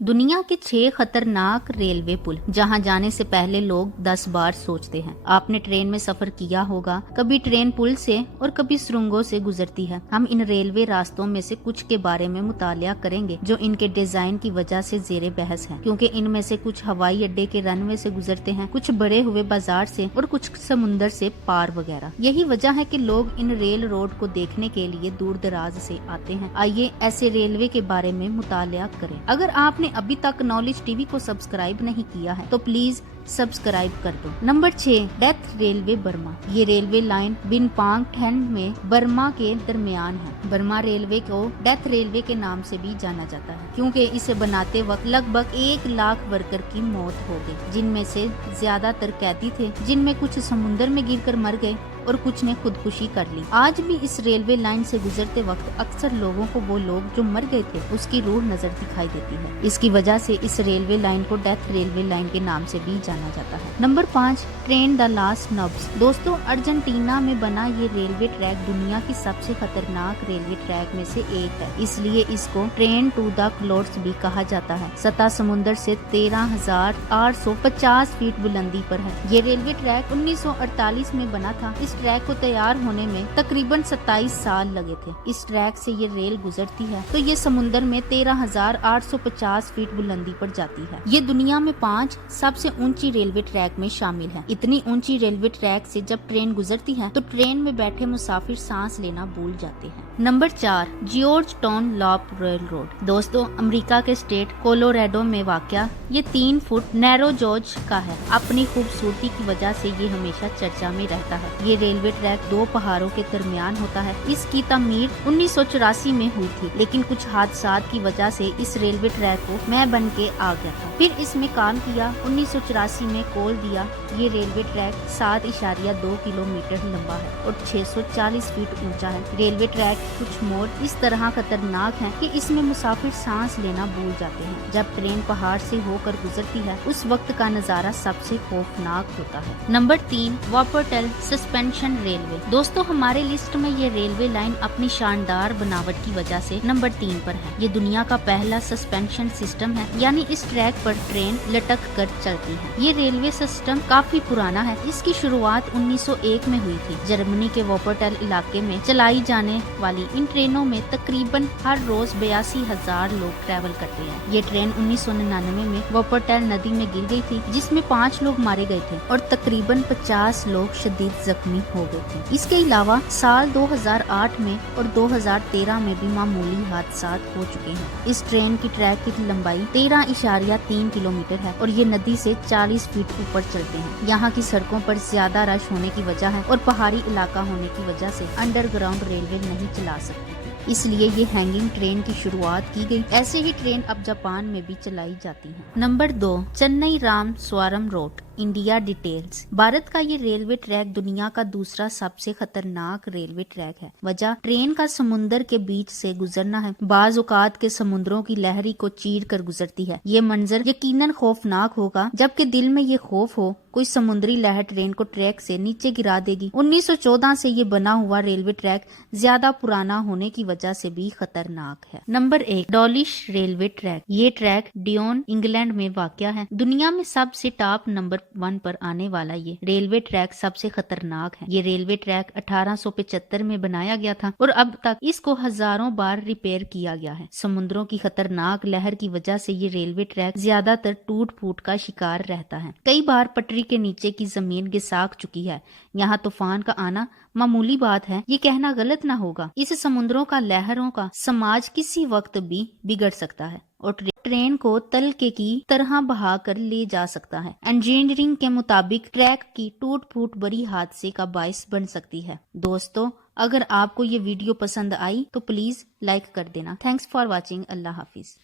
दुनिया के 6 खतरनाक रेलवे पुल जहां जाने से पहले लोग 10 बार सोचते हैं। आपने ट्रेन में सफर किया होगा, कभी ट्रेन पुल से और कभी सुरंगों से गुजरती है। हम इन रेलवे रास्तों में से कुछ के बारे में मुतालिया करेंगे जो इनके डिजाइन की वजह से जेरे बहस है, क्योंकि इनमें से कुछ हवाई अड्डे के रनवे से गुजरते हैं, कुछ बड़े हुए बाजार से और कुछ समुन्दर से पार वगैरह। यही वजह है कि लोग इन रेल रोड को देखने के लिए दूर दराज से आते हैं। आइए ऐसे रेलवे के बारे में मुतालिया करें। अगर आपने अभी तक नॉलेज टीवी को सब्सक्राइब नहीं किया है तो प्लीज सब्सक्राइब कर दो। Number 6, death railway Burma. ये रेलवे लाइन बिनपांग ठंड में बर्मा के दरमियान है। बर्मा रेलवे को डेथ रेलवे के नाम से भी जाना जाता है, क्योंकि इसे बनाते वक्त लगभग 1 लाख वर्कर की मौत हो गई, जिनमें से ज्यादातर कैदी थे, जिनमें कुछ समुद्र में गिरकर मर गए और कुछ ने खुदकुशी कर ली। आज भी इस रेलवे लाइन से गुजरते वक्त अक्सर लोगों को वो लोग जो मर गए थे उसकी रूह नजर दिखाई देती है। इसकी वजह से इस रेलवे लाइन को डेथ रेलवे लाइन के नाम से भी जाना जाता है। Number 5, Tren a las Nubes. दोस्तों, अर्जेंटीना में बना ये रेलवे ट्रैक दुनिया की सबसे खतरनाक रेलवे ट्रैक में से एक है, इसलिए इसको ट्रेन टू द क्लोड्स भी कहा जाता है। सतह समुद्र से 13,850 फीट बुलंदी पर है। ये रेलवे ट्रैक 1948 में बना था। इस ट्रैक को तैयार होने में तकरीबन 27 साल लगे थे। इस ट्रैक से ये रेल गुजरती है तो ये समुद्र में 13,850 फीट बुलंदी पर जाती है। ये दुनिया में 5 सबसे ऊंची रेलवे ट्रैक में शामिल है। इतनी ऊंची रेलवे ट्रैक से जब ट्रेन गुजरती है तो ट्रेन में बैठे मुसाफिर सांस लेना भूल जाते हैं। Number 4, George town lop rail road. दोस्तों, अमेरिका के स्टेट कोलोराडो में वाक़या ये 3 फुट नैरो जॉर्ज का है। अपनी खूबसूरती की वजह से ये हमेशा चर्चा में रहता है। ये रेलवे ट्रैक 2 पहाड़ों के दरमियान होता है। इसकी तमीर 1984 में हुई थी, लेकिन कुछ हादसात की वजह से इस रेलवे ट्रैक को मैं बन के आ गया था। फिर इसमें काम किया, 1984 में खोल दिया। ये रेलवे ट्रैक 7.2 किलोमीटर लंबा है और 640 फीट ऊंचा है। रेलवे ट्रैक कुछ मोड़ इस तरह खतरनाक हैं कि इसमें मुसाफिर सांस लेना भूल जाते हैं। जब ट्रेन पहाड़ से होकर गुजरती है उस वक्त का नजारा सबसे खौफनाक होता है। Number 3, Wuppertal suspension railway. दोस्तों, हमारे लिस्ट में ये रेलवे लाइन अपनी शानदार बनावट की वजह से नंबर 3 पर है। ये दुनिया का पहला सस्पेंशन सिस्टम है, यानी इस ट्रैक पर ट्रेन लटक कर चलती है। ये रेलवे सिस्टम काफी पुराना है। इसकी शुरुआत 1901 में हुई थी। जर्मनी के वॉपरटेल इलाके में चलाई जाने वाली इन ट्रेनों में तकरीबन हर रोज 82,000 लोग ट्रैवल करते हैं। ये ट्रेन 1999 में वॉपरटेल नदी में गिर गई थी, जिसमें 5 लोग मारे गए थे और तकरीबन 50 लोग शदीद जख्मी हो गए थे। इसके अलावा साल 2008 में और 2013 में भी मामूली हादसात हो चुके हैं। इस ट्रेन की ट्रैक की लंबाई 13.3 किलोमीटर है और ये नदी से 40 फीट ऊपर चलते हैं। यहाँ की सड़कों पर ज्यादा रश होने की वजह है और पहाड़ी इलाका होने की वजह से अंडरग्राउंड रेलवे नहीं चला सकती, इसलिए ये हैंगिंग ट्रेन की शुरुआत की गई। ऐसे ही ट्रेन अब जापान में भी चलाई जाती है। नंबर 2, चेन्नई राम स्वरम रोड इंडिया डिटेल्स। भारत का ये रेलवे ट्रैक दुनिया का दूसरा सबसे खतरनाक रेलवे ट्रैक है। वजह ट्रेन का समुंदर के बीच से गुजरना है। बाज औकात के समुद्रों की लहरी को चीर कर गुजरती है। ये मंजर यकीनन खौफनाक होगा। जबकि दिल में ये खौफ हो कोई समुद्री लहर ट्रेन को ट्रैक से नीचे गिरा देगी। 1914 से ये बना हुआ रेलवे ट्रैक ज्यादा पुराना होने की वजह से भी खतरनाक है। Number 1, Dawlish railway track. ये ट्रैक डियोन इंग्लैंड में वाक़या है। दुनिया में सबसे टॉप नंबर 1 पर आने वाला ये रेलवे ट्रैक सबसे खतरनाक है। ये रेलवे ट्रैक 1875 में बनाया गया था और अब तक इसको हजारों बार रिपेयर किया गया है। समुद्रों की खतरनाक लहर की वजह से ये रेलवे ट्रैक ज्यादातर टूट फूट का शिकार रहता है। कई बार पटरी के नीचे की जमीन घिसाक चुकी है। यहाँ तूफान का आना मामूली बात है, ये कहना गलत ना होगा। इस समुद्रों का लहरों का समाज किसी वक्त भी बिगड़ सकता है और ट्रेन को तलके की तरह बहा कर ले जा सकता है। इंजीनियरिंग के मुताबिक ट्रैक की टूट फूट बड़ी हादसे का बाइस बन सकती है। दोस्तों, अगर आपको ये वीडियो पसंद आई तो प्लीज लाइक कर देना। Thanks for watching. Allah Hafiz.